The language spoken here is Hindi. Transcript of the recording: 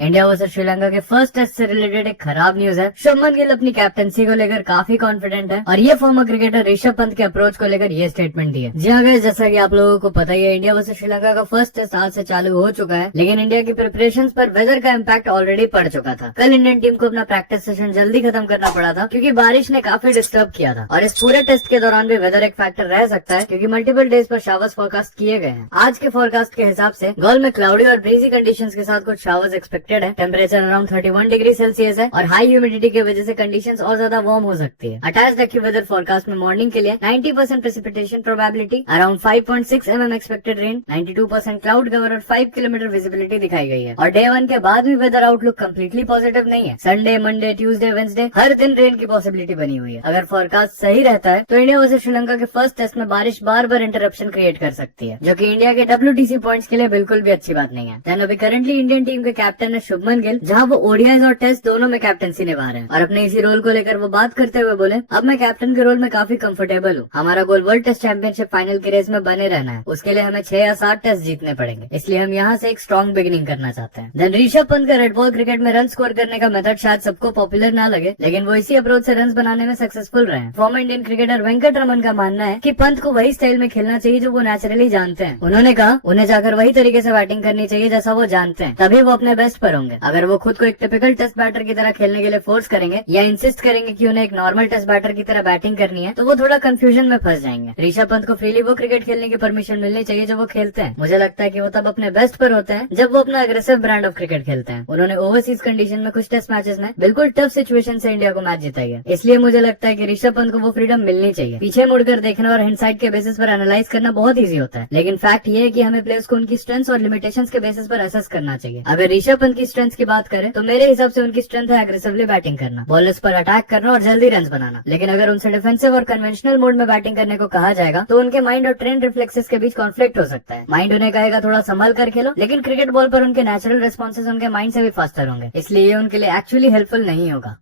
इंडिया वर्सेस श्रीलंका के फर्स्ट टेस्ट से रिलेटेड एक खराब न्यूज है। शुभमन गिल अपनी कैप्टनसी को लेकर काफी कॉन्फिडेंट है और ये फॉर्मर क्रिकेटर ऋषभ पंत के अप्रोच को लेकर ये स्टेटमेंट दिया। जी हाँ गाइस, जैसा कि आप लोगों को पता ही है, इंडिया वर्सेस श्रीलंका का फर्स्ट टेस्ट आज से चालू हो चुका है, लेकिन इंडिया की प्रिपरेशन पर वेदर का इम्पैक्ट ऑलरेडी पड़ चुका था। कल इंडियन टीम को अपना प्रैक्टिस सेशन जल्दी खत्म करना पड़ा था क्योंकि बारिश ने काफी डिस्टर्ब किया था और इस पूरे टेस्ट के दौरान भी वेदर एक फैक्टर रह सकता है क्योंकि मल्टीपल डेज पर शावर्स फोरकास्ट किए गए हैं। आज के फोरकास्ट के हिसाब से गोल में क्लाउडी और ब्रीजी कंडीशंस के साथ कुछ शावर्स एक्सपेक्टेड है। टेम्परेचर अराउंड 31 डिग्री सेल्सियस है और हाई ह्यूमिडिटी की वजह से कंडीशंस और ज्यादा वार्म हो सकती है। अटैच्ड एक्यू वेदर फोरकास्ट में मॉर्निंग के लिए 90% precipitation probability, around 5.6 mm expected rain, 92% cloud cover और 5 किलोमीटर विजिबिलिटी दिखाई गई है। और डे 1 के बाद भी वेदर आउटलुक कम्प्लीटली पॉजिटिव नहीं है। संडे, मंडे, ट्यूसडे, वेंसडे हर दिन रेन की पॉसिबिलिटी बनी हुई है। अगर फोरकास्ट सही रहता है तो इंडिया वर्सेस श्रीलंका के फर्स्ट टेस्ट में बारिश बार बार इंटरप्शन क्रिएट कर सकती है, जो कि इंडिया के WTC पॉइंट्स के लिए बिल्कुल भी अच्छी बात नहीं है। देन अभी करंटली इंडियन टीम के कैप्टन है शुभमन गिल, जहां वो ओडीआईज और टेस्ट दोनों में कैप्टनसी निभा रहे हैं और अपने इसी रोल को लेकर वो बात करते हुए बोले, अब मैं कैप्टन के रोल में काफी कंफर्टेबल हूँ। हमारा गोल वर्ल्ड टेस्ट चैंपियनशिप फाइनल की रेस में बने रहना है। उसके लिए हमें 6 या 7 टेस्ट जीतने पड़ेंगे, इसलिए हम यहाँ से एक स्ट्रॉन्ग बिगिनिंग करना चाहते हैं। देन ऋषभ पंत का रेड बॉल क्रिकेट में रन स्कोर करने का मेथड शायद सबको पॉपुलर ना लगे, लेकिन वो इसी अप्रोच से रन बनाने में सक्सेसफुल रहे हैं। Former Indian cricketer Venkat Raman का मानना है कि पंत को वही स्टाइल में खेलना चाहिए जो वो नेचुरली जानते हैं। उन्होंने कहा उन्हें जाकर वही तरीके से बैटिंग करनी चाहिए जैसा वो जानते हैं, तभी वो अपने बेस्ट पर होंगे। अगर वो खुद को एक टिपिकल टेस्ट बैटर की तरह खेलने के लिए फोर्स करेंगे या इंसिस्ट करेंगे कि उन्हें एक नॉर्मल टेस्ट बैटर की तरह बैटिंग करनी है, तो वो थोड़ा कंफ्यूजन में फंस जाएंगे। ऋषभ पंत को फ्रीली वो क्रिकेट खेलने की परमिशन मिलनी चाहिए जो वो खेलते हैं। मुझे लगता है कि वो तब अपने बेस्ट पर होते हैं जब वो अपना अग्रेसिव ब्रांड ऑफ क्रिकेट खेलते हैं। उन्होंने ओवरसीज कंडीशन में कुछ टेस्ट मैचेस में बिल्कुल टफ सिचुएशन से इंडिया को मैच जिताई है, इसलिए मुझे लगता है कि ऋषभ पंत को वो फ्रीडम मिलनी चाहिए। पीछे मुड़कर देखना और हिंडसाइट के बेसिस पर एनालाइज करना बहुत ईजी होता है, लेकिन फैक्ट ये है कि हमें प्लेयर्स को उनकी स्ट्रेंथ्स और लिमिटेशंस के बेसिस पर असेस करना चाहिए। अगर ऋषभ पंत की स्ट्रेंथ्स की बात करें तो मेरे हिसाब से उनकी स्ट्रेंथ है एग्रेसिवली बैटिंग करना, बॉलर्स पर अटैक करना और जल्दी रन बनाना। लेकिन अगर उनसे डिफेंसिव और कन्वेंशनल मोड में बैटिंग करने को कहा जाएगा तो उनके माइंड और ट्रेंड रिफ्लेक्सेस के बीच कॉन्फ्लिक्ट हो सकता है। माइंड उन्हें कहेगा थोड़ा संभल कर खेलो, लेकिन क्रिकेट बॉल पर उनके नेचुरल रिस्पॉन्सेज उनके माइंड से भी फास्टर होंगे, इसलिए ये उनके लिए एक्चुअली हेल्पफुल नहीं होगा।